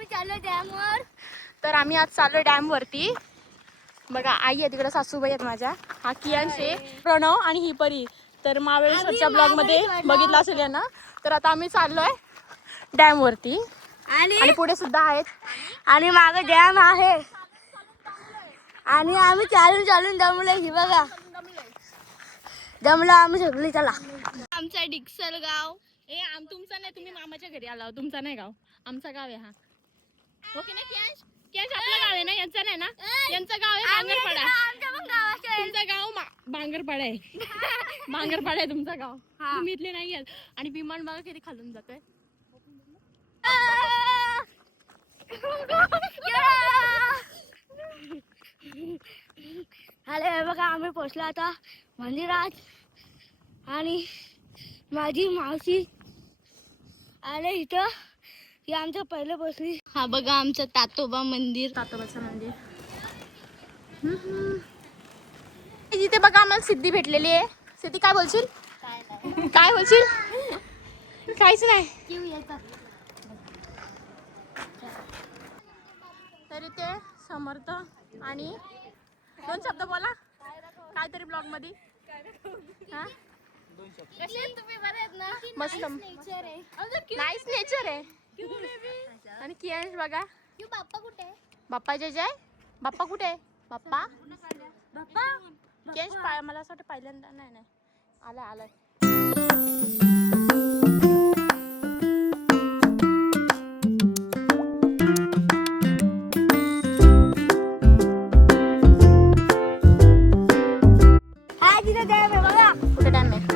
आम्ही चाललो डॅमवर. तर आम्ही आज चाललो डॅम वरती. बघा आई आहे तिकडे, सासूबाई आहेत माझ्या. हा कियांश आहे, प्रणव आणि ही परी. तर महाबळेश्वरच्या ब्लॉग मध्ये बघितलं असेल ना. तर आता आम्ही चाललोय डॅम वरती आणि पुढे सुद्धा आहेत आणि मागे डॅम आहे आणि आम्ही चालून चालून दमलो. ही बघा दमलो आम्ही सगळी. चला आमचा डिक्सल गाव. तुमचा नाही, तुम्ही मामाच्या घरी आला. तुमचा नाही गाव, आमचा गाव आहे हा. हो की नाही कियांश? कियांश आपलं गाव आहे ना, यांचं नाही ना. यांचं गाव आहे बांगरपाडा. तुमचं गाव बांगरपाडा आहे. बांगरपाडा आहे तुमचं गाव. तुम्ही इथले नाही आहेत. आणि विमान बघा किती खालून जातोय. अरे बघा आम्ही पोहोचलो आता मंदिरात. आणि माझी मावशी आले इथं. ही आमच्या पहिलं बसली. हा बघा आमचं तातोबा मंदिर, तातोबाचं मंदिर. जिथे बघा आम्हाला सिद्धी भेटलेली आहे. सिद्धी काय बोलशील? काय बोलशील? काहीच नाही. तरी ते समर्थ आणि दोन शब्द बोला काहीतरी ब्लॉग मध्ये. हा तुम्ही बरे आहेत ना? मस्त नाईस नेचर आहे. आणि कियांश बघा. बाप्पा कुठे आहे? बाप्पा जय जय. बाप्पा कुठे आहे? बाप्पा कियांश मला असं वाटतं पहिल्यांदा नाही आलाय. हा तिथे डॅम आहे बघा. कुठे डॅम आहे?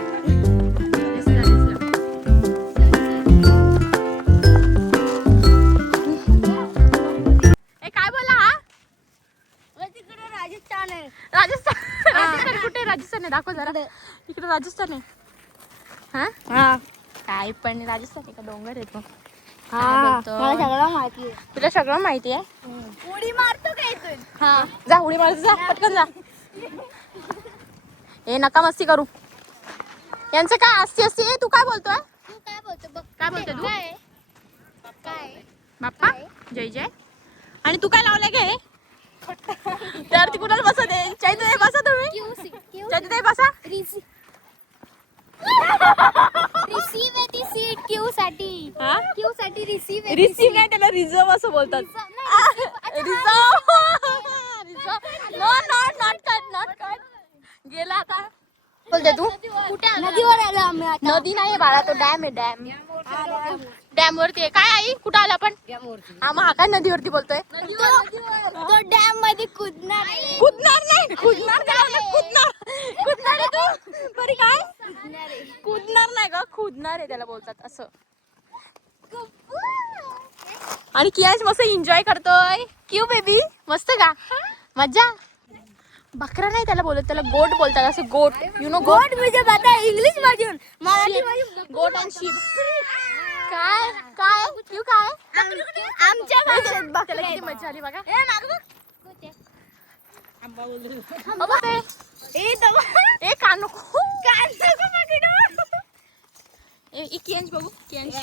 काय बोला हा? तिकडे राजस्थान आहे. राजस्थान कुठे? राजस्थान आहे, दाखव जरा. इकडे राजस्थान आहे. हा काय पण राजस्थान आहे का? डोंगर आहे तो. मला सगळं माहिती आहे. तुला सगळं माहिती आहे? उडी मारतो का इथून? हा जा उडी मारत जा, पटकन जा. नका मस्ती करू. यांचं काय असते तू काय बोलतोय? तू काय बोलतो बघ. काय बोलतोय तू? काय बाप्पा जय जय. आणि तू काय लावलंय गे? तर ती कुणाला बसत आहे? चैतन्य बसा तुम्ही. चैतन्य बसा. रिसीव आहे ती सीट. क्यू साठी. क्यू साठी रिसीव आहे. रिसीव नाही, त्याला रिझर्व असं बोलतात. नॉट कट गेला आता. बोलते तू कुठे? नदीवर आलो आम्ही आता. नदी नाही बाळा, तो डॅम आहे. डॅम वरती आहे. काय आई कुठं आला आपण? हा मग हा काय नदीवरती बोलतोय? तो डॅम मध्ये कुदणार आहे. कुदणार नाही आहे तू. बरी काय कुदणार नाही ग, खुदणार आहे त्याला बोलतात असं. आणि कियांश मस्त एन्जॉय करतोय. क्यू बेबी मस्त का? मज्जा. बकरा नाही त्याला बोलत, त्याला गोट बोलतात. असं गोट, यु नो गोट. म्हणजे आता इंग्लिश मधून मराठी गोट अँड शीप. काय काय क्यू काय? आमच्या भाषेत त्याला किती मज्जा आली बघा. कान कियांश बघू. कियांश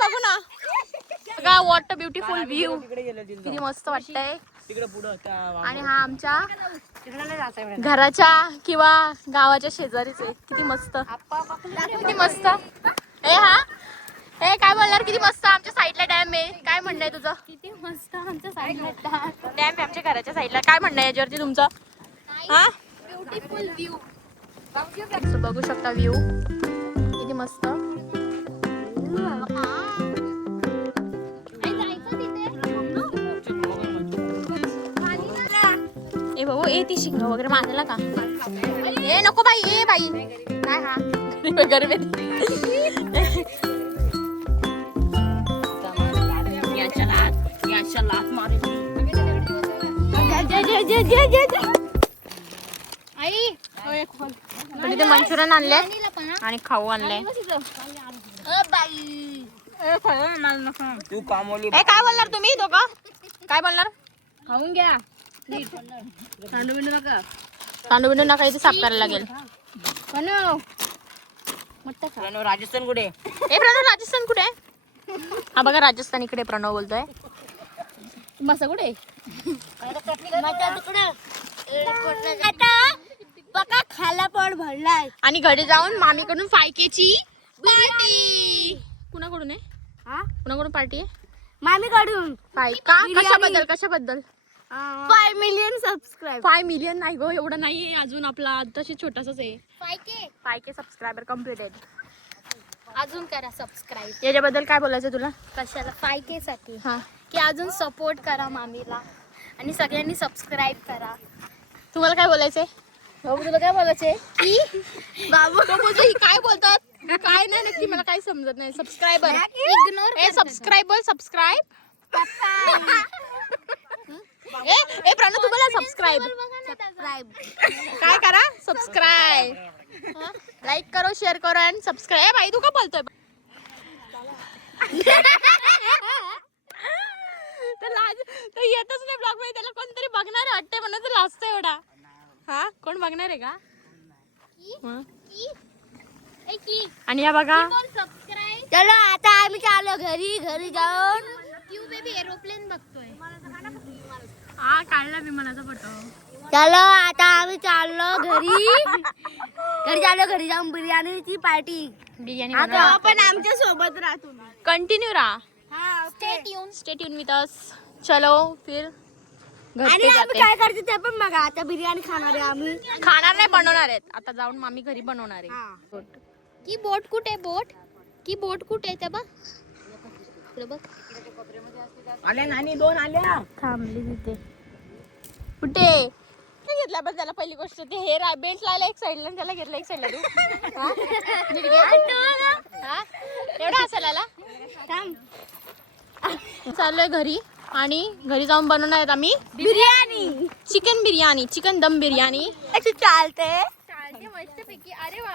बघू ना बघा. What a beautiful view. किती मस्त वाटतंय. आणि हा आमच्या घराच्या किंवा गावाच्या शेजारीच आहे. किती मस्त किती मस्त. काय बोलणार? किती मस्त. आमच्या साईडला डॅम आहे. काय म्हणणं आहे तुझं? किती मस्त आमच्या साईडला डॅम आहे आमच्या घराच्या साईडला. काय म्हणणं आहे याच्यावरती तुमचं? हा ब्युटिफुल व्ह्यू. बघू शकता व्ह्यू किती मस्त. भाऊ ती शिंग वगैरे मारायला का? नको बाई. बाई काय हा गरबे. आई मंचुरियन आणले आणि खाऊ आणले. काय बोलणार तुम्ही दोघं? काय बोलणार? खाऊन घ्या. तांदूळ बिंदू नका इथे साफ करायला लागेल. मट्टा खा. प्रणव राजस्थान कुठे? ए प्रणव राजस्थान कुठे आहे? हा बघा राजस्थान इकडे प्रणव बोलतोय. मसा कुठे? आता बघा खाला पण भरलाय. आणि घरी जाऊन मामीकडून 5K पार्टी. कुणाकडून आहे? हा कुणाकडून पार्टी आहे? मामी कडून का? कशाबद्दल? 5 मिलियन सबस्क्राईब. 5 मिलियन नाही गो, एवढं नाही अजून. आपला तशी छोटासाच आहे. 5K subscriber completed. अजून करा सबस्क्राईब. याच्याबद्दल काय बोलायचं तुला? कशाला 5K साठी हा, की अजून सपोर्ट करा मामीला आणि सगळ्यांनी सबस्क्राईब करा. तुम्हाला काय बोलायचंय? बाबू तुला काय बोलायचंय? की बाबू तो बोलतो ही काय बोलतात काय नाही नक्की मला काही समजत नाही. सबस्क्रायबर इग्नोर ए सबस्क्राईबर सबस्क्राईब ए प्रणव तू बोला सबस्क्राईब. काय करा? सबस्क्राईब, लाईक करो, शेअर करो आणि सबस्क्राईब. भाई तू का बोलतोय? तर लाज तो येतच नाही ब्लॉग मध्ये. त्याला कोणतरी बघणार आहे वाटते म्हणून लाजतो एवढा. हा कोण बघणार आहे का? हा. आणि या बघा सबस्क्राईब. चलो आता आम्ही चाललो घरी जाऊन. क्यू बेबी एरोप्लेन बघतोय. हा काढला विमानाचा फोटो. चलो आता आम्ही चाललो घरी जाऊन बिर्याणीची पार्टी. बिर्याणी आता पण आमच्या सोबत राहा तुम्ही. कंटिन्यू राहा. Stay tune with us. चलो फिर घर आणि पे आम्ही जाते. काय करते ते पण बघा. आता बिर्याणी खाणार आहे आम्ही. खाणार नाही बनवणार आहेत. आता जाऊन मामी घरी बनवणार आहे. हा. की बोट कुठे? बोट कुठे आहे? ते बघ इकडे बघ. आल्या नानी 2 आल्या. थांबली तिथे. कुठे काय घेतला बस? त्याला पहिली गोष्ट ते हेअर बेल्ट लावला एक साईडला आणि त्याला घेतला एक साईडला. तू हा? नीट घे. हा? एवढा असेल आला. चाललोय घरी आणि घरी जाऊन बनवणार आहेत आम्ही बिर्याणी. चिकन दम बिर्याणी. अशी चालते. मस्तपैकी. अरे वा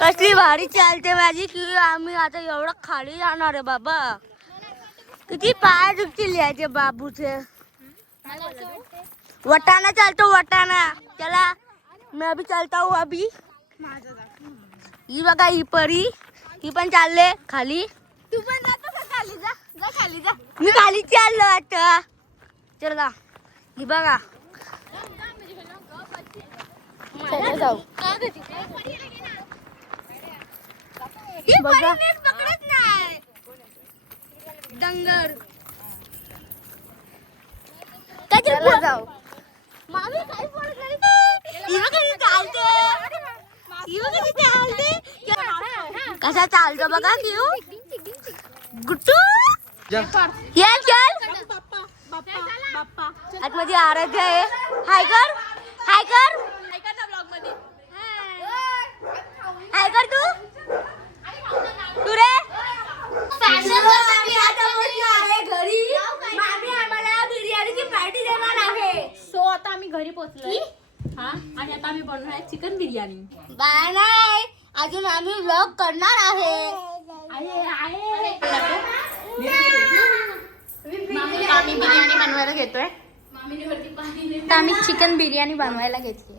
कसली भारी चालते माझी की आम्ही आता एवढं खाली जाणार आहे बाबा. किती पाय दुखतील याचे बाबूचे. मला असं वाटतंय वटाणा चालतो वटाणा. चला मैं अभी चलता हूँ अभी. ही बघा ही परी ही पण चालले खाली. तू पण जातो का खाली? जा खाली जा. मी खाली चाललो आता. चला ही बघा. चला जाऊ. ही परी नीट पकडत नाही. डंगर चला जाऊ. मामी काय पडत नाही. ही बघा ही चालते. ही बघा ती चालते. कसा चालतो बघा क्यू गुट्टू. चल आतमध्ये आराध्य आहे. हाय कर हाय कर हाय कर तू रे. आम्ही आता पोहोचलो आहे घरी. मामी आम्हाला बिर्याणीची पार्टी देणार आहे. सो आता आम्ही घरी पोहोचलोय. हा आणि आता आम्ही बनवणार आहे चिकन बिर्याणी. बाय नाही अजून आम्ही व्लॉग करणार आहे. आम्ही बिर्याणी बनवायला घेतोय. आता आम्ही चिकन बिर्याणी बनवायला घेतली.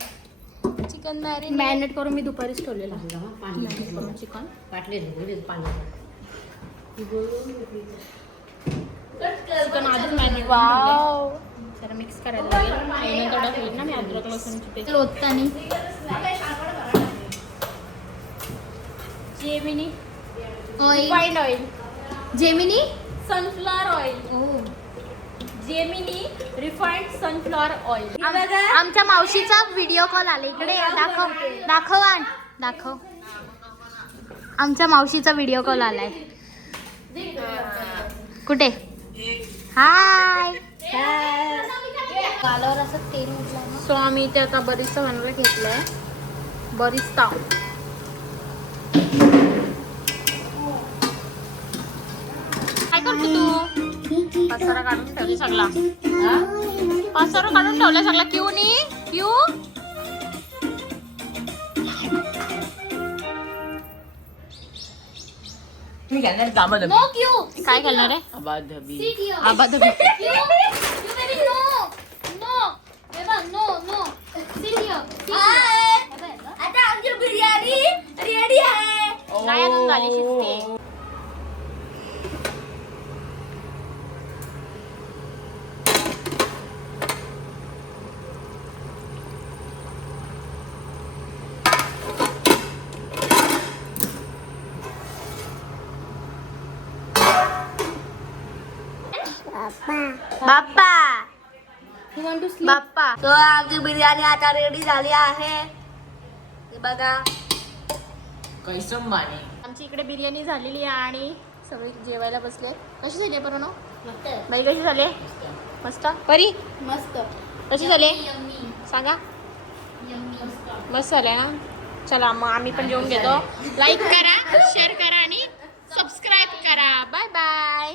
चिकन मॅरिनेट करून मी दुपारीच ठेवलेलं चिकन. चिकन आधीच मॅरिनेट जरा मिक्स करायला लागेल. नंतर टाकली ना मी अद्रक लसूणची पेस्ट. लोतानी Gemini oil. Refined oil. Gemini sunflower oil. Gemini refined sunflower oil. आमच्या मावशीचा व्हिडिओ कॉल आला. इकडे दाखव. आमच्या मावशीचा व्हिडिओ कॉल आलाय. कुठे? हाय. गालावर असं तेल उठलं. सो आम्ही इथे आता बरिस्ता बनवायला घेतलाय. बरिस्ता काय करतो तू? पसारा काढून ठेवली सगळा. पसारा काढून ठेवला सगळा. क्यू नी क्यू मी घालणार दाबा नो क्यू. काय घालणार आहे? दबी. आबाधबी. नो. नो. नो. आता आमची बिर्याणी रेडी आहे. नाही अजून झाली, शिजते. बाप्पा You want to sleep? बाप्पा तो आमची बिर्याणी आता रेडी झाली आहे. हे बघा कैसम माने. आमची इकडे बिर्याणी झालेली आहे आणि सगळे जेवायला बसले. कशी झाली परणो? बाई कशी झाली? मस्त. परी मस्त. कशी झाली Yummy. सांगा. Yummy. मस्त झाले ना. चला मग आम्ही पण जेवून घेतो. लाईक करा, शेअर करा आणि सबस्क्राईब करा. Bye bye.